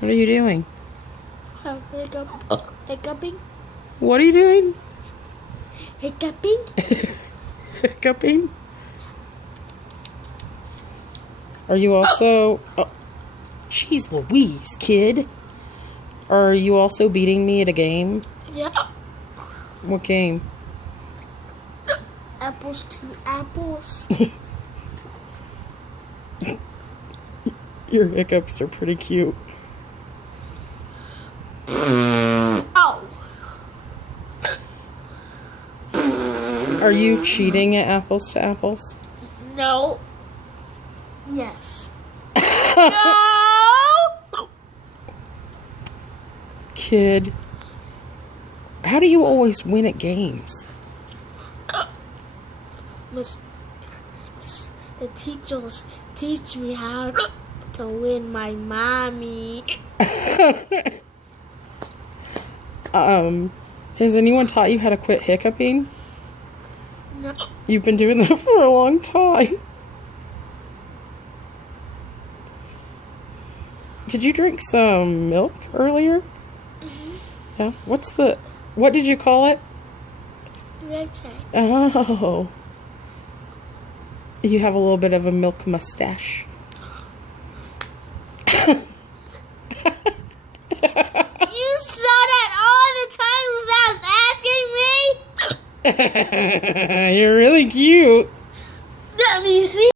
What are you doing? Hiccuping. What are you doing? Hiccuping. Hiccuping? Are you also... Oh, jeez Louise, kid. Are you also beating me at a game? Yeah. What game? Apples to apples. Your hiccups are pretty cute. Ow. Are you cheating at apples to apples? No. Yes. No. Kid, how do you always win at games? The teachers teach me how to win, my mommy. Has anyone taught you how to quit hiccuping? No. You've been doing that for a long time. Did you drink some milk earlier? Mm-hmm. Yeah. What did you call it? Leche. Oh. You have a little bit of a milk mustache. You saw that all the time without asking me? You're really cute. Let me see.